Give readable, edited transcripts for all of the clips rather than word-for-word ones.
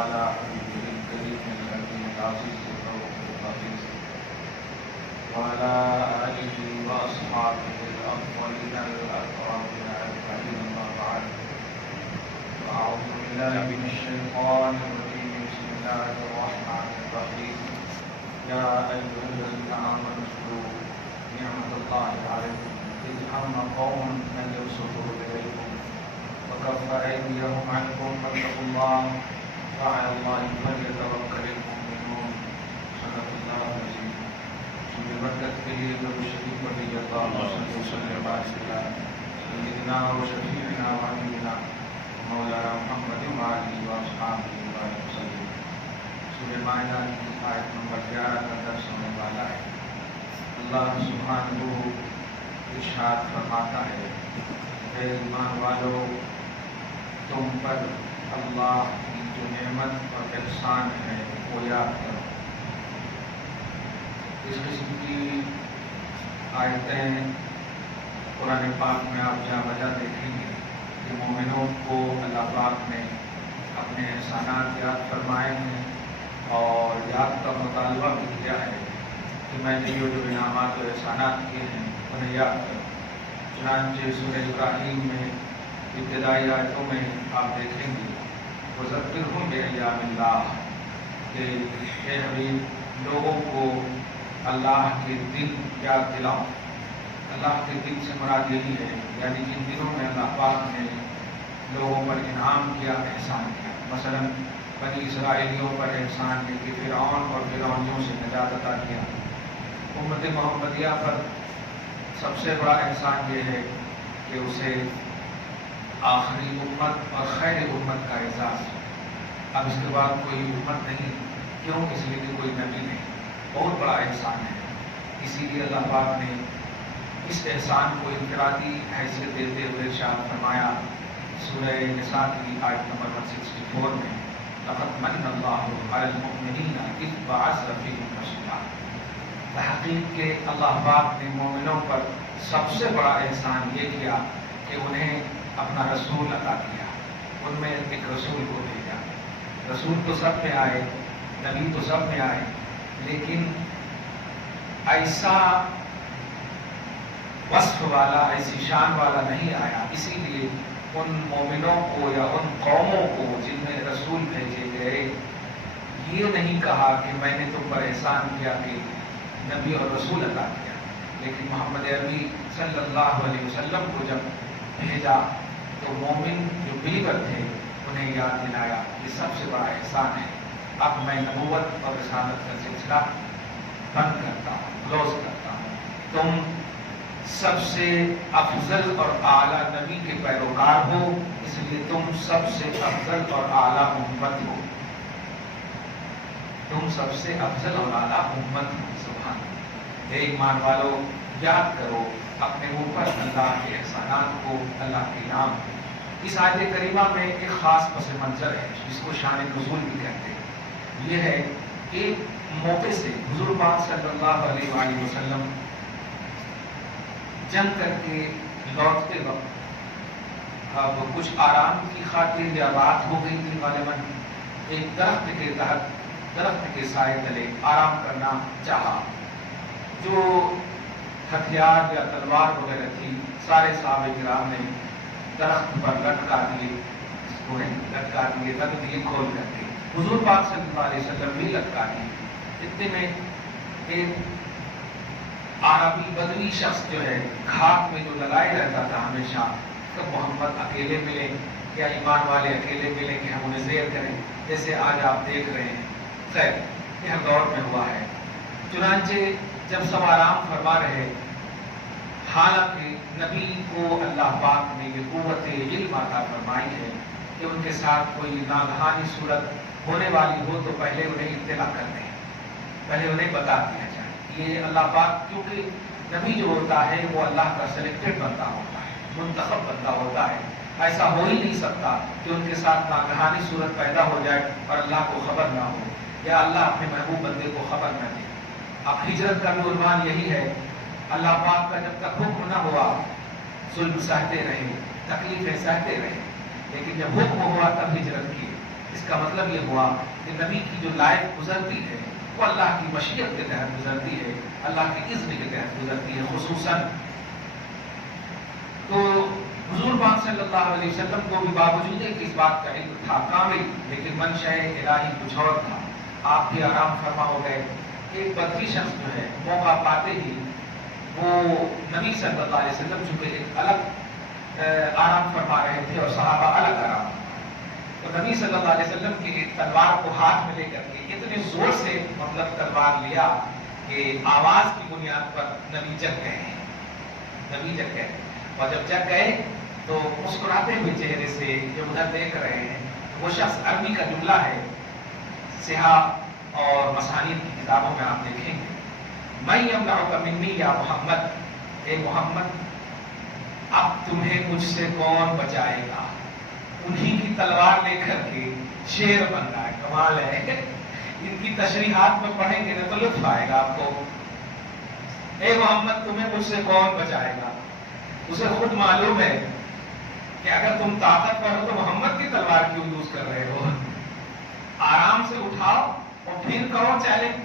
وعلى حبيبه الكريم الأمين العزيز الرؤوف الرحيم وعلى آله وأصحابه الأفضلين الأكرمين أجمعين أما بعد أعوذ بالله من الشيطان الرجيم بسم الله الرحمن الرحيم يا أيها الذين آمنوا اذكروا نعمة الله عليكم إذ هم قوم أن يبسطوا إليكم وكف أيديهم عنكم فاتقوا الله وعلى الله فليتوكل المؤمنون صدق الله العظيم. سورہ برکت کے لیے ضرور شریف پڑھی جاتا اللہ صلی اللہ علیہ وسلم سیدنا و شفیعنا و حبیبنا مولانا محمد وآلہ وصحبہ وسلم. سورہ مائدہ کی آیت نمبر 11 کا درس ہونے والا ہے. اللہ سبحانہ ارشاد فرماتا ہے اے ایمان والو تم پر اللہ کی جو نعمت اور احسان ہے وہ یاد کرو. اس قسم کی آیتیں قرآن پاک میں آپ جا بجا دیکھیں گے کہ مومنوں کو اللہ پاک نے اپنے احسانات یاد فرمائے ہیں اور یاد کا مطالبہ بھی کیا ہے کہ میں نے جو انعامات و احسانات کیے ہیں انہیں یاد کروں. چنانچہ سورہ ابراہیم میں ابتدائی آیتوں میں آپ دیکھیں گے وَذَكِّرْهُمْ بِأَيَّامِ اللَّهِ کہ اے حبیب لوگوں کو اللہ کے دن یاد دلاؤ. اللہ کے دن سے مراد یہی ہے یعنی جن دنوں میں اللہ پاک نے لوگوں پر انعام کیا احسان کیا. مثلا بنی اسرائیلیوں پر احسان نے کہ فرعون اور فرعونیوں سے نجات عطا کیا. امت محمدیہ پر سب سے بڑا احسان یہ ہے کہ اسے آخری امت اور خیر امت کا اعزاز. اب اس کے بعد کوئی امت نہیں. کیوں؟ اس لیے کہ کوئی نبی نہیں. بہت بڑا احسان ہے. اسی لیے اللہ پاک نے اس احسان کو انفرادی حیثیت دیتے ہوئے ارشاد فرمایا سورہ نساء کی آیت نمبر 164 میں لقد من اللہ علی المؤمنین اذ بعث فیہم رسولا. تحقیق کہ اللہ پاک نے مومنوں پر سب سے بڑا احسان یہ کیا کہ انہیں اپنا رسول عطا کیا. ان میں ایک رسول کو بھیجا. رسول تو سب میں آئے, نبی تو سب میں آئے, لیکن ایسا وصف والا ایسی شان والا نہیں آیا. اسی لیے ان مومنوں کو یا ان قوموں کو جن میں رسول بھیجے گئے یہ نہیں کہا کہ میں نے تم پر احسان کیا کہ نبی اور رسول عطا کیا, لیکن محمد عربی صلی اللہ علیہ وسلم کو جب بھیجا تو مومن جو بلیور تھے انہیں یاد دلایا یہ سب سے بڑا احسان ہے. اب میں نبوت اور رسالت کا سلسلہ بند کرتا ہوں, کلوز کرتا ہوں. تم سب سے افضل اور اعلیٰ نبی کے پیروکار ہو, اس لیے تم سب سے افضل اور اعلیٰ امت ہو. تم سب سے افضل اور اعلیٰ امت ہو. سبحان اللہ. اے ایمان والو یاد کرو اپنے اوپر اللہ کے احسانات کو, اللہ کے نام. اس آیت کریمہ میں ایک خاص پس منظر ہے جس کو شان نزول بھی کہتے ہیں. یہ ہے کہ موقع سے حضور پاک صلی اللہ علیہ وآلہ وسلم جنگ کر کے لوٹتے وقت اب کچھ آرام کی خاطر یا رات ہو گئی تھی غالباً, ایک درخت کے تحت درخت کے سائے تلے آرام کرنا چاہا. جو ہتھیار یا تلوار وغیرہ تھی سارے صحابہ کرام نے درخت پر لٹکا دیے, اس کو لٹکا دیے, رکھ دیے کھول کر کے. حضور پاک صلی اللہ علیہ وسلم بھی لٹکا دیے. اتنے میں ایک عربی بدوی شخص جو ہے گھاٹ میں جو لگائے رہتا تھا ہمیشہ, کب محمد اکیلے ملے یا ایمان والے اکیلے ملے کہ ہم انہیں زیر کریں, جیسے آج آپ دیکھ رہے ہیں. خیر یہ ہر دور میں ہوا ہے. چنانچہ جب سب آرام فرما رہے, حالانکہ نبی کو اللہ پاک نے یہ قوت علم عطا فرمائی ہے کہ ان کے ساتھ کوئی ناگہانی صورت ہونے والی ہو تو پہلے انہیں اطلاع کر دیں, پہلے انہیں بتا دیا جائے. یہ اللہ پاک, کیونکہ نبی جو ہوتا ہے وہ اللہ کا سلیکٹڈ بندہ ہوتا ہے, منتخب بندہ ہوتا ہے. ایسا ہو ہی نہیں سکتا کہ ان کے ساتھ ناگہانی صورت پیدا ہو جائے اور اللہ کو خبر نہ ہو یا اللہ اپنے محبوب بندے کو خبر نہ دے. اب ہجرت کا بھی عنوان یہی ہے. اللہ پاک کا جب تک حکم نہ ہوا ظلم سہتے رہے, تکلیفیں سہتے رہے, لیکن جب حکم ہوا تب ہجرت کی. اس کا مطلب یہ ہوا کہ نبی کی جو لائف گزرتی ہے وہ اللہ کی مشیت کے تحت گزرتی ہے، اللہ کی اذن کے تحت گزرتی ہے خصوصاً۔ تو حضور پاک صلی اللہ علیہ وسلم کو بھی باوجود ہے کہ اس بات کا علم تھا کامل، لیکن منشأ الہی کچھ اور تھا۔ آپ بھی آرام فرما ہو گئے۔ ایک بدری شخص جو ہے موقع پاتے ہی وہ نبی صلی اللہ علیہ وسلم چونکہ ایک الگ آرام فرما رہے تھے اور صحابہ الگ آرام، تو نبی صلی اللہ علیہ وسلم کی تلوار کو ہاتھ میں لے کر کے اتنے زور سے مطلب تلوار لیا کہ آواز کی بنیاد پر نبی جگ گئے، نبی جگ گئے۔ اور جب جگ گئے تو مسکراتے ہوئے چہرے سے جو ادھر دیکھ رہے ہیں، وہ شخص عربی کا جملہ ہے، صحاح اور مسانید کی کتابوں میں آپ دیکھیں گے، میں یمنعک منی یا محمد، اے محمد اب تمہیں مجھ سے کون بچائے گا۔ انہی کی تلوار لے کر کے شیر بن رہا ہے، کمال ہے۔ ان کی تشریحات میں پڑھیں گے تو لطف آئے گا آپ کو۔ اے محمد تمہیں مجھ سے کون بچائے گا۔ اسے خود معلوم ہے کہ اگر تم طاقتور ہو تو محمد کی تلوار کیوں یوز کر رہے ہو۔ آرام سے اٹھاؤ اور پھر کہو چیلنج،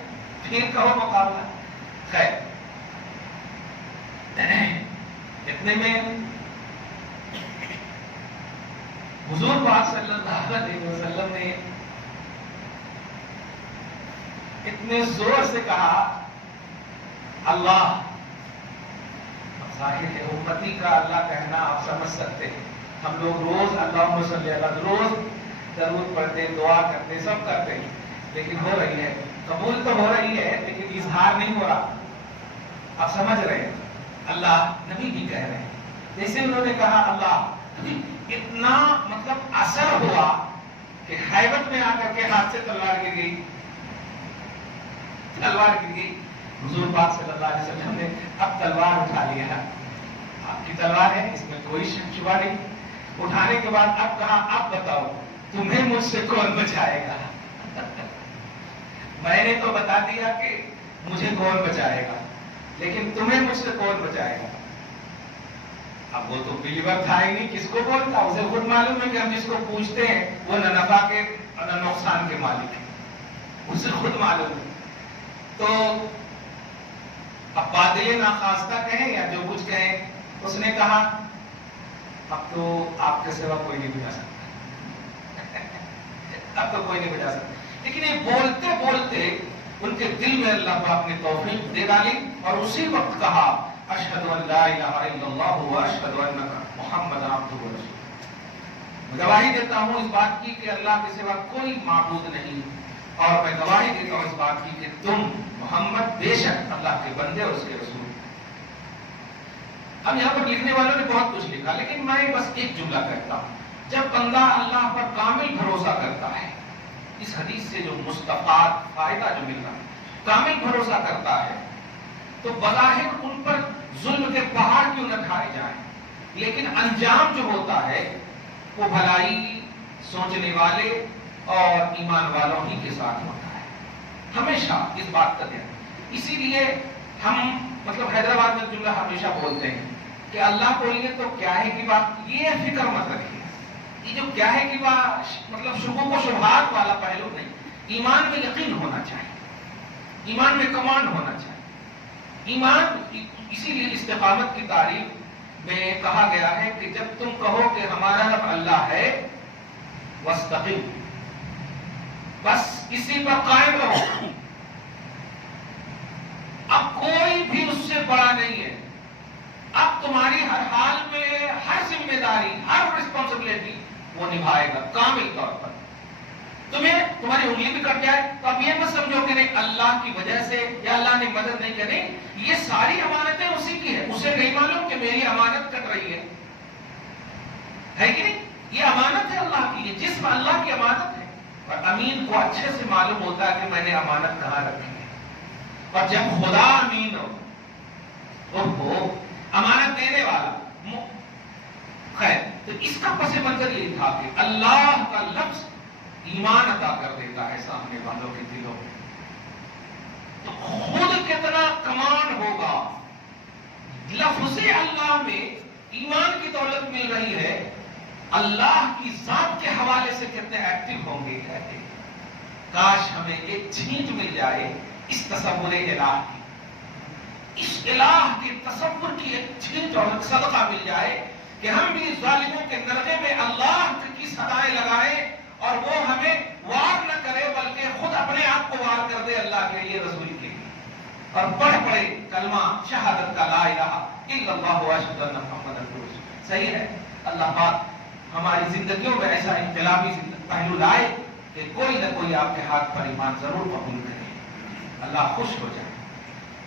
پھر کہو مقابلہ۔ خیر، اتنے میں حضور پاک صلی اللہ علیہ وسلم نے اتنے زور سے کہا اللہ، ظاہر ہے امتی کا اللہ کہنا آپ سمجھ سکتے ہیں، ہم لوگ روز اللہم صلی اللہ روز درود پڑھتے، دعا کرتے، سب کرتے ہیں، لیکن ہو رہی ہے، قبول تو ہو رہی ہے لیکن اظہار نہیں ہو رہا۔ آپ سمجھ رہے ہیں، اللہ نبی بھی کہہ رہے ہیں، جیسے انہوں نے کہا اللہ، اتنا مطلب اثر ہوا کہ ہیبت میں آ کر کے ہاتھ سے تلوار گر گئی، تلوار گر گئی۔ حضور پاک صلی اللہ علیہ وسلم نے اب تلوار اٹھا لیا ہے، آپ کی تلوار ہے، اس میں کوئی شک شبہ نہیں۔ اٹھانے کے بعد اب کہا اب بتاؤ تمہیں مجھ سے کون بچائے گا۔ میں نے تو بتا دیا کہ مجھے کون بچائے گا، لیکن تمہیں مجھ سے کون بچائے گا۔ اب وہ تو بلیور تھا ہی نہیں، کس کو بولتا، اسے خود معلوم ہے کہ ہم جس کو پوچھتے ہیں وہ نہ نفع کے نہ نقصان کے مالک ہیں، اسے خود معلوم ہے۔ تو اب بادل ناخواستہ کہیں یا جو کچھ کہیں، اس نے کہا اب تو آپ کے سوا کوئی نہیں بجا سکتا، اب تو کوئی نہیں بجا سکتا۔ لیکن یہ بولتے بولتے ان کے دل میں اللہ پاک نے توفیق دے ڈالی اور اسی وقت کہا اشہد ان لا الہ الا اللہ واشہد ان محمد عبدہ ورسولہ۔ میں گواہی دیتا ہوں اس بات کی کہ اللہ کے سوا کوئی معبود نہیں، اور میں گواہی دیتا ہوں اس بات کی کہ تم محمد بے شک اللہ کے بندے اور اس کے رسول۔ اب یہاں پر لکھنے والوں نے بہت کچھ لکھا، لیکن میں بس ایک جملہ کہتا ہوں، جب بندہ اللہ پر کامل بھروسہ کرتا ہے، اس حدیث سے جو مستفاد فائدہ جو مل رہا ہے، کامل بھروسہ کرتا ہے تو بظاہر ان پر ظلم کے پہاڑ کیوں نہ ڈھائے جائیں، لیکن انجام جو ہوتا ہے وہ بھلائی سوچنے والے اور ایمان والوں ہی کے ساتھ ہوتا ہے، ہمیشہ اس بات کا دھیان۔ اسی لیے ہم مطلب حیدرآباد میں جملہ ہمیشہ بولتے ہیں کہ اللہ بولیے تو کیا ہے کہ بات، یہ فکر مت رکھیے، یہ جو کیا ہے کہ بات مطلب شبہوں و شبہات والا پہلو نہیں، ایمان میں یقین ہونا چاہیے، ایمان میں کمانڈ ہونا چاہیے۔ ایمان اسی لیے استقامت کی تعریف میں کہا گیا ہے کہ جب تم کہو کہ ہمارا رب اللہ ہے واستقم، بس اسی پر قائم رہو، اب کوئی بھی اس سے بڑا نہیں ہے، اب تمہاری ہر حال میں ہر ذمہ داری، ہر رسپانسبلٹی وہ نبھائے گا کامل طور پر۔ تمہیں تمہاری انگلی بھی کٹ جائے تو اب یہ مت سمجھو کہ نہیں اللہ کی وجہ سے یا اللہ نے مدد نہیں کری، یہ ساری امانتیں اسی کی ہے، اسے نہیں معلوم کہ میری امانت کٹ رہی ہے کہ نہیں؟ یہ امانت ہے اللہ کی، یہ جسم اللہ کی امانت ہے، اور امین کو اچھے سے معلوم ہوتا ہے کہ میں نے امانت کہاں رکھی ہے، اور جب خدا امین ہو امانت دینے والا۔ خیر، تو اس کا پس منظر یہ تھا کہ اللہ کا لفظ ایمان عطا کر دیتا ہے سامنے والوں کے دلوں میں، تو خود کتنا کمان ہوگا، لفظ اللہ میں ایمان کی دولت مل رہی ہے، اللہ کی ذات کے حوالے سے سے کتنے ایکٹیو ہوں گے کہتے ہیں کاش ہمیں ایک چھینٹ مل جائے اس تصور الہ کی، اس الہ کے تصور کی ایک چھینٹ اور صدقہ مل جائے کہ ہم بھی ظالموں کے نرغے میں اللہ کی صدائیں لگائیں اور وہ ہمیں وار نہ کرے بلکہ خود اپنے آپ کو وار کر دے اللہ کے لیے، رسول کے لیے، اور پڑھے کلمہ شہادت کا لا الہ الا اللہ واشہد ان محمد رسول اللہ۔ صحیح ہے، اللہ پاک ہماری زندگیوں میں ایسا انقلابی پہلو لائے کہ کوئی نہ کوئی آپ کے ہاتھ پر ایمان ضرور قبول کرے، اللہ خوش ہو جائے۔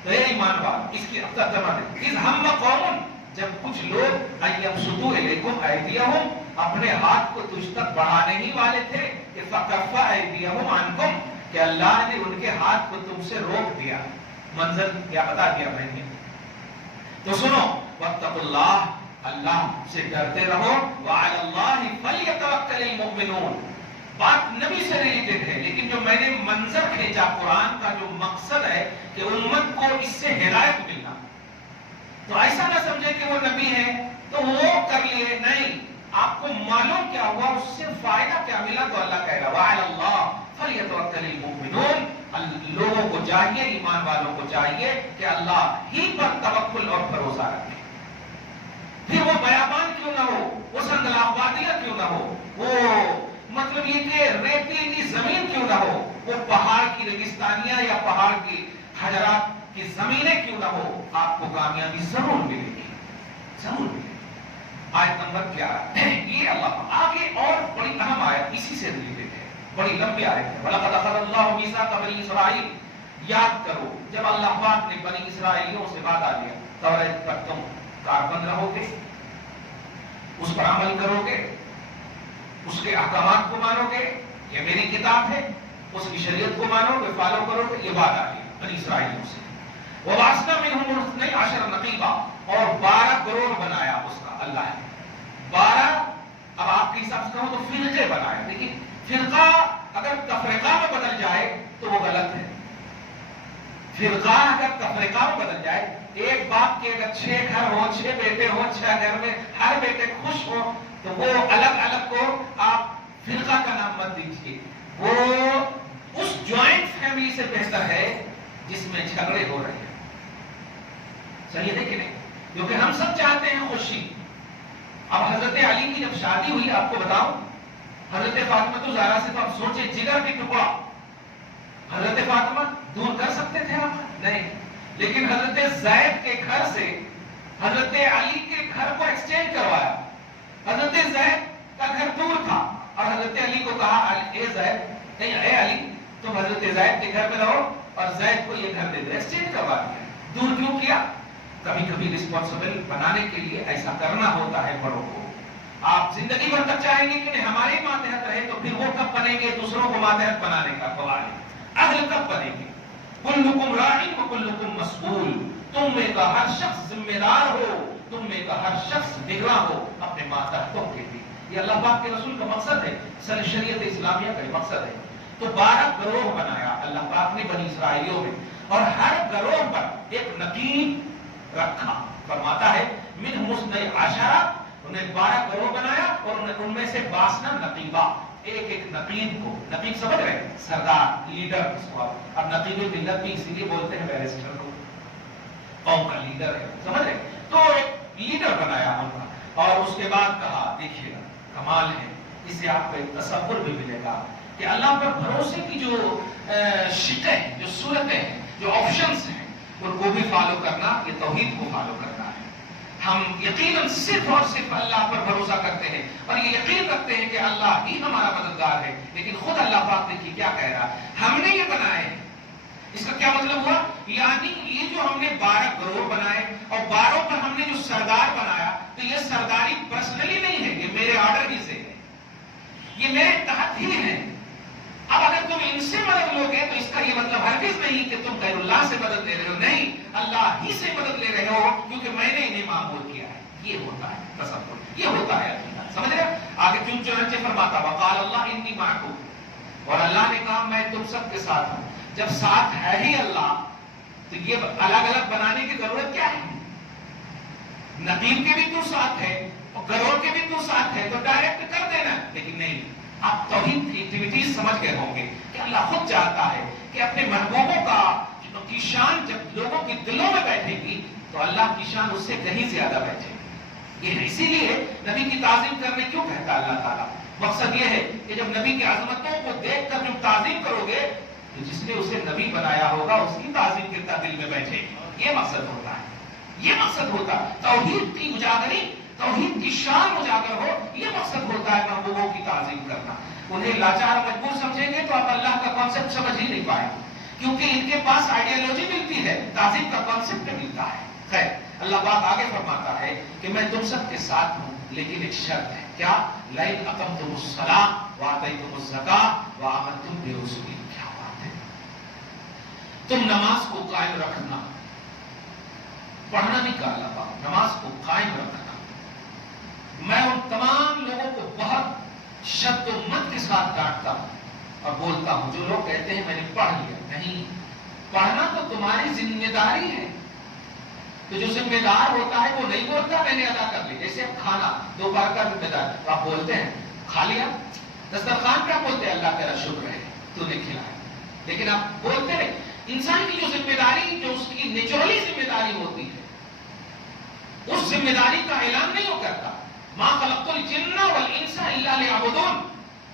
تو یہ ایمان بات اس کی ترجمہ دے، اذ ہم قوم، جب کچھ لوگ ایبسطوا الیکم ایدیہم، اپنے ہاتھ کو تجھ تک بڑھانے ہی والے تھے کہ فکف ایدیہم عنکم، کہ اللہ نے ان کے ہاتھ کو تم سے روک دیا، منظر کیا بتا دیا میں نے۔ تو سنو، واتقوا اللہ، اللہ سے ڈرتے رہو، وعلی اللہ فلیتوکل المؤمنون، بات نبی سے ریلیٹڈ ہے، لیکن جو میں نے منظر کھینچا قرآن کا جو مقصد ہے کہ امت کو اس سے ہدایت ملنا، تو ایسا نہ سمجھے کہ وہ نبی ہے تو وہ کر لیے، نہیں، آپ کو معلوم کیا ہوا، اس سے فائدہ کیا ملا، تو اللہ کہہ رہا وعلی اللہ فلیتوکل المؤمنون، لوگوں کو چاہیے، ایمان والوں کو چاہیے کہ اللہ ہی پر توکل اور بھروسہ رکھیں، پھر وہ بیابان کیوں نہ ہو، وہ سنگلاخ وادیاں کیوں نہ ہو، وہ مطلب یہ کہ ریتیلی زمین کیوں نہ ہو، وہ پہاڑ کی ریگستانیاں یا پہاڑ کی حجرات کی زمینیں کیوں نہ ہو، آپ کو کامیابی ضرور ملے گی، ضرور ملے گی۔ آیت نمبر 11، یہ اللہ آگے اور بڑی اہم آیت اسی سے ریلیٹڈ ہے، بڑی لمبی آیت ہے۔ وَلَقَدْ أَخَذَ اللَّهُ مِيثَاقَ بَنِي إِسْرَائِيلَ، یاد کرو جب اللہ پاک نے بنی اسرائیلیوں سے وعدہ لیا، توریت پر تم کاربند رہو گے، اس پر عمل کرو گے، اس کے احکامات کو مانو گے، یہ میری کتاب ہے، اس کی شریعت کو مانو گے، فالو کرو گے، یہ وعدہ لیا بنی اسرائیلیوں سے۔ وَبَعَثْنَا مِنْهُمُ اثْنَيْ عَشَرَ نَقِيبًا، اور 12 گروہ بنایا اس کا اللہ نے، 12، اب آپ کے حساب سے کہو تو فرقے بنائے، لیکن فرقہ اگر تفرقہ میں بدل جائے تو وہ غلط ہے، فرقہ اگر تفرقہ میں بدل جائے، ایک باپ کے اگر 6 گھر ہو، 6 بیٹے ہو، 6 گھر میں ہر بیٹے خوش ہو، تو وہ الگ الگ کو آپ فرقہ کا نام مت دیجیے، وہ اس جوائنٹ فیملی سے بہتر ہے جس میں جھگڑے ہو رہے ہیں، صحیح ہے کہ نہیں؟ کیونکہ ہم سب چاہتے ہیں خوشی۔ اب حضرت علی کی جب شادی ہوئی، آپ کو بتاؤں، حضرت فاطمہ زہرا سے تو آپ سوچے جگر کی ٹکڑا، حضرت فاطمہ دور کر سکتے تھے آپ؟ نہیں، لیکن حضرت زید کے گھر سے حضرت علی کے گھر کو ایکسچینج کروایا، حضرت زید کا گھر دور تھا اور حضرت علی کو کہا اے زید، نہیں اے علی تم حضرت زید کے گھر میں رہو اور زید کو یہ گھر دے دو، ایکسچینج کروا دیا۔ دور کیوں کیا؟ کبھی کبھی رسپانسبل بنانے کے لیے ایسا کرنا ہوتا ہے بڑوں کو۔ آپ زندگی بھر تک چاہیں گے کہ ہمارے ماتحت رہے، تو پھر وہ کب بنیں گے دوسروں کو ماتحت بنانے کا قوالے، اہل کب بنیں گے؟ کلکم راعٍ وکلکم مسئول، تم میں کا ہر شخص ذمہ دار ہو، تم میں کا ہر شخص نگراں ہو اپنے ماتحتوں کے لیے۔ یہ اللہ پاک کے رسول کا مقصد ہے، شریعت اسلامیہ کا مقصد ہے۔ تو 12 گروہ بنایا اللہ پاک نے بنی اسرائیلیوں میں، اور ہر گروہ پر ایک نقیب رکھا، فرماتا ہے منہم اثنی عشرہ، انہیں 12 گروہ بنایا اور ان میں سے 12 نقیبہ، ایک ایک نقیب کو، نقیب سمجھ رہے ہیں سردار، لیڈر اس کو، اب نقیب ملت بھی اسی لیے بولتے ہیں بیرسٹر کو، قوم کا لیڈر ہے، سمجھ رہے؟ تو ایک لیڈر بنایا ان کا، اور اس کے بعد کہا دیکھیے کمال ہے، اس سے آپ کو ایک تصور بھی ملے گا کہ اللہ پر بھروسے کی جو شکیں ہیں، جو صورتیں ہیں، جو آپشنز ہیں، ان کو بھی فالو کرنا، یہ توحید کو فالو کرنا ہے۔ ہم یقیناً صرف اور صرف اللہ پر بھروسہ کرتے ہیں اور یہ یقین رکھتے ہیں کہ اللہ ہی ہمارا مددگار ہے، لیکن خود اللہ پاک دیکھیے کیا کہہ رہا، ہم نے یہ بنائے ہیں۔ اس کا کیا مطلب ہوا؟ یعنی یہ جو ہم نے 12 گروہ بنائے اور 12 پر ہم نے جو سردار بنایا، تو یہ سرداری پرسنلی نہیں ہے، یہ میرے آرڈر ہی سے ہے، یہ میرے تحت ہی ہے۔ اب اگر تم ان سے مدد لو گے تو اس کا یہ مطلب ہرگز نہیں کہ تم غیر اللہ سے مدد لے رہے ہو، نہیں، اللہ ہی سے مدد لے رہے ہو، کیونکہ میں نے انہیں معمول کیا ہے۔ یہ ہوتا ہے تصور، یہ ہوتا ہے عقیدہ، سمجھ رہے؟ آگے چنانچہ فرماتا وقال اللہ انی معکم، اور اللہ نے کہا میں تم سب کے ساتھ ہوں۔ جب ساتھ ہے ہی اللہ تو یہ الگ الگ بنانے کی ضرورت کیا ہے؟ نقیب کے بھی تو ساتھ ہے اور گروہ کے بھی تو ساتھ ہے، تو ڈائریکٹ کر دینا، لیکن نہیں، آپ توحید کی ایکٹیویٹیز سمجھ گئے ہوں گے کہ اللہ خود چاہتا ہے کہ اپنے محبوبوں کی شان جب لوگوں کے دلوں میں بیٹھے گی تو اللہ کی شان اس سے کہیں زیادہ بیٹھے گی. یہ اسی لیے نبی کی تعظیم کرنے کیوں کہتا ہے اللہ تعالیٰ؟ مقصد یہ ہے کہ جب نبی کی عظمتوں کو دیکھ کر جب تعظیم کرو گے تو جس نے اسے نبی بنایا ہوگا اس کی تعظیم کتنا دل میں بیٹھے گی. یہ مقصد ہوتا ہے. یہ مقصد ہوتا ہے توحید کی اجاگری، توحید کی شان اجاگر ہو. یہ مقصد ہوتا ہے محبوبوں کی تعظیم کرنا. انہیں لاچار مجبور سمجھیں گے تو آپ اللہ کا کانسیپٹ سمجھ ہی نہیں پائیں گے، کیونکہ ان کے پاس آئیڈیالوجی ملتی ہے، تعظیم کا کانسیپٹ ملتا ہے. خیر، اللہ پاک آگے فرماتا ہے کہ میں تم سب کے ساتھ ہوں، لیکن ایک شرط ہے. کیا؟ لَئِنْ أَقَمْتُمُ الصَّلَاةَ وَآتَيْتُمُ الزَّكَاةَ وَآمَنْتُمْ بِرُسُلِي. کیا بات ہے! تم نماز کو قائم رکھنا، پڑھنا نہیں کہا اللہ پاک، نماز کو قائم رکھنا. میں ان تمام لوگوں کو بہت شد و مت کے ساتھ ڈانٹتا ہوں اور بولتا ہوں جو لوگ کہتے ہیں میں نے پڑھ لیا. نہیں، پڑھنا تو تمہاری ذمہ داری ہے. تو جو ذمہ دار ہوتا ہے وہ نہیں بولتا میں نے ادا کر لی. جیسے اب کھانا دوپہر کا ذمہ دار، تو آپ بولتے ہیں کھا لیا. دسترخوان پہ آپ بولتے ہیں اللہ تیرا شکر ہے تو نے کھلایا، لیکن آپ بولتے نہیں. انسان کی جو ذمہ داری، جو اس کی نیچرلی ذمہ داری ہوتی ہے، اس ذمہ داری کا اعلان نہیں ہو کرتا. ما خلقت الجن والانس الا لیعبدون.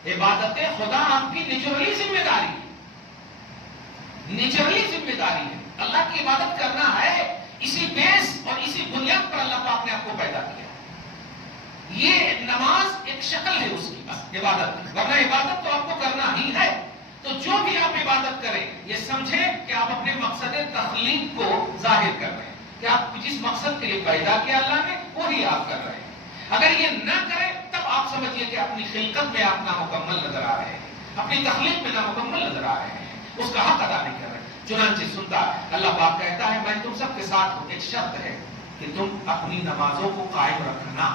عبادت خدا آپ کی نیچرلی ذمہ داری ہے. نیچرلی ذمہ داری ہے. اللہ کی عبادت کرنا ہے. اسی بیس اور اسی بنیاد پر اللہ پاک نے آپ کو پیدا کیا. یہ نماز ایک شکل ہے اس کی، بس عبادت، ورنہ عبادت تو آپ کو کرنا ہی ہے. تو جو بھی آپ عبادت کریں یہ سمجھیں کہ آپ اپنے مقصد تخلیق کو ظاہر کر رہے ہیں، کہ آپ جس مقصد کے لیے پیدا کیا اللہ نے وہی آپ کر رہے ہیں. اگر یہ نہ کریں تب آپ سمجھیے کہ اپنی خلقت میں آپ نامکمل نظر آ رہے ہیں، اپنی تخلیق میں نامکمل نظر آ رہے ہیں، اس کا حق ادا نہیں کر رہے. چنانچہ سنتا اللہ پاک کہتا ہے میں تم سب کے ساتھ ہوں. ایک شرط ہے کہ تم اپنی نمازوں کو قائم رکھنا.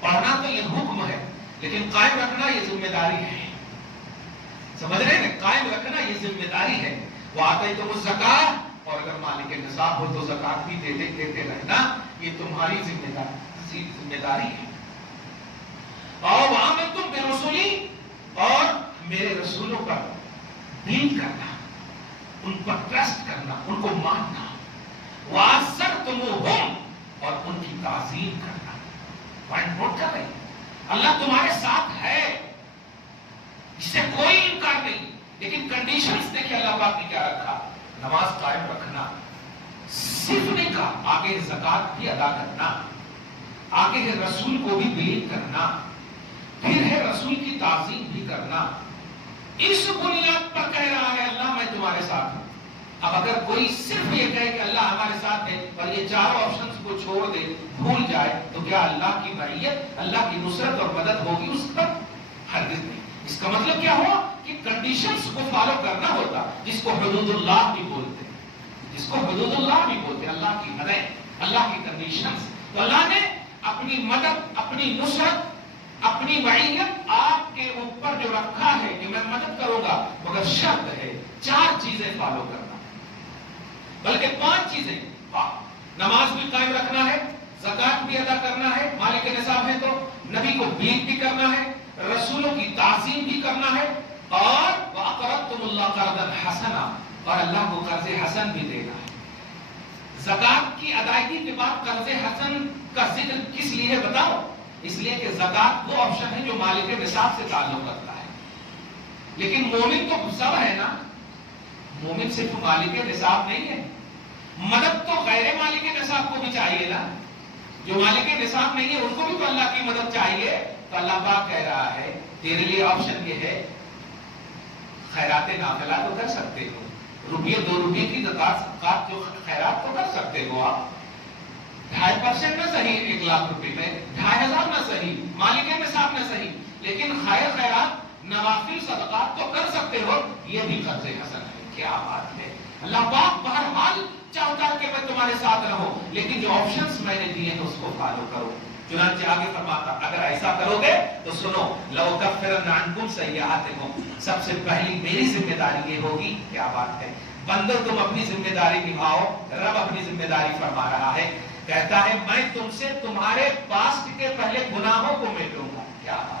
پڑھنا تو یہ حکم ہے، لیکن قائم رکھنا یہ ذمہ داری ہے. سمجھ رہے ہیں؟ قائم رکھنا یہ ذمہ داری ہے. وَآتَيْتُمُ الزَّكَاةَ، اور اگر مالک نصاب ہو تو زکات بھی دیتے رہنا. یہ تمہاری ذمہ داری ہے. اور وَآمَنْتُمْ بِرُسُلِي، اور میرے رسولوں پر بلیو کرنا، ان پر ٹرسٹ کرنا، ان کو ماننا. وَعَزَّرْتُمُوهُمْ، اور ان کی تعظیم کرنا. پوائنٹ نوٹ کر رہے ہیں؟ اللہ تمہارے ساتھ ہے، اس سے کوئی انکار نہیں، لیکن کنڈیشنز دیکھیں اللہ پاک نے کیا رکھا. نماز قائم رکھنا صرف نہیں کہا، آگے زکات بھی ادا کرنا، آگے ہے رسول کو بھی بلیو کرنا، پھر ہے رسول کی تعظیم بھی کرنا. اس بنیاد پر کہہ رہا ہے اللہ میں تمہارے ساتھ ہوں. اب اگر کوئی صرف یہ کہے کہ اللہ ہمارے ساتھ ہے اور یہ چاروں آپشنز کو چھوڑ دے، بھول جائے، تو کیا اللہ کی معیت، اللہ کی نصرت اور مدد ہوگی اس پر؟ ہرگز نہیں. اس کا مطلب کیا ہوا کہ کنڈیشنز کو فالو کرنا ہوتا، جس کو حدود اللہ بھی بولتے ہیں، جس کو حدود اللہ بھی بولتے ہیں، اللہ کی مدد، اللہ کی کنڈیشنز. تو اللہ نے اپنی مدد، اپنی نصرت، اپنی معیت آپ کے اوپر جو رکھا ہے کہ میں مدد کروں گا، مگر شرط ہے 4 چیزیں فالو کرنا، بلکہ 5 چیزیں. نماز بھی قائم رکھنا ہے، زکات بھی ادا کرنا ہے، مالک نصاب ہے تو نبی کو بیعت بھی کرنا ہے، رسولوں کی تعظیم بھی کرنا ہے، اور وَأَقْرَضْتُمُ اللَّهَ قَرْضًا حَسَنًا، اور اللہ کو قرض حسن بھی دینا ہے. زکات کی ادائیگی کے بعد قرض حسن کا ذکر کس لیے بتاؤ؟ اس لیے کہ زکات وہ آپشن ہے جو مالک نصاب سے تعلق رکھتا ہے. لیکن مومن تو سب ہے نا، مومن صرف مالک نصاب نہیں ہے. مدد تو غیر مالک نصاب کو بھی چاہیے نا. جو مالک نصاب نہیں ہے ان کو بھی تو اللہ کی مدد چاہیے. تو اللہ پاک کہہ رہا ہے تیرے لیے آپشن یہ ہے، خیرات نافلہ تو کر سکتے ہو، ₹2 کی زکات جو خیرات تو کر سکتے ہو آپ، 2.5% نہ صحیح 1 لاکھ روپے میں 2,500 نہ صحیح، مالک نصاب نہ صحیح، لیکن خیرات نوافل صدقات تو کر سکتے ہو. یہ بھی قرض حسن ہے. کیا بات ہے! اللہ پاک بہرحال چاہتا ہے کہ میں تمہارے ساتھ رہوں، لیکن جو آپشنز میں نے دیے ہیں اس کو فالو کرو. چنانچہ آگے فرماتا اگر ایسا کرو گے تو سنو، لَأُكَفِّرَنَّ عَنْكُمْ سَيِّئَاتِكُمْ، سب سے پہلی میری ذمہ داری یہ ہوگی. کیا بات ہے! بندو تم اپنی ذمہ داری نبھاؤ. رب اپنی ذمہ داری فرما رہا ہے، کہتا ہے میں تم سے تمہارے پاسٹ کے پہلے گناہوں کو مٹاؤں گا. کیا بات!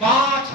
5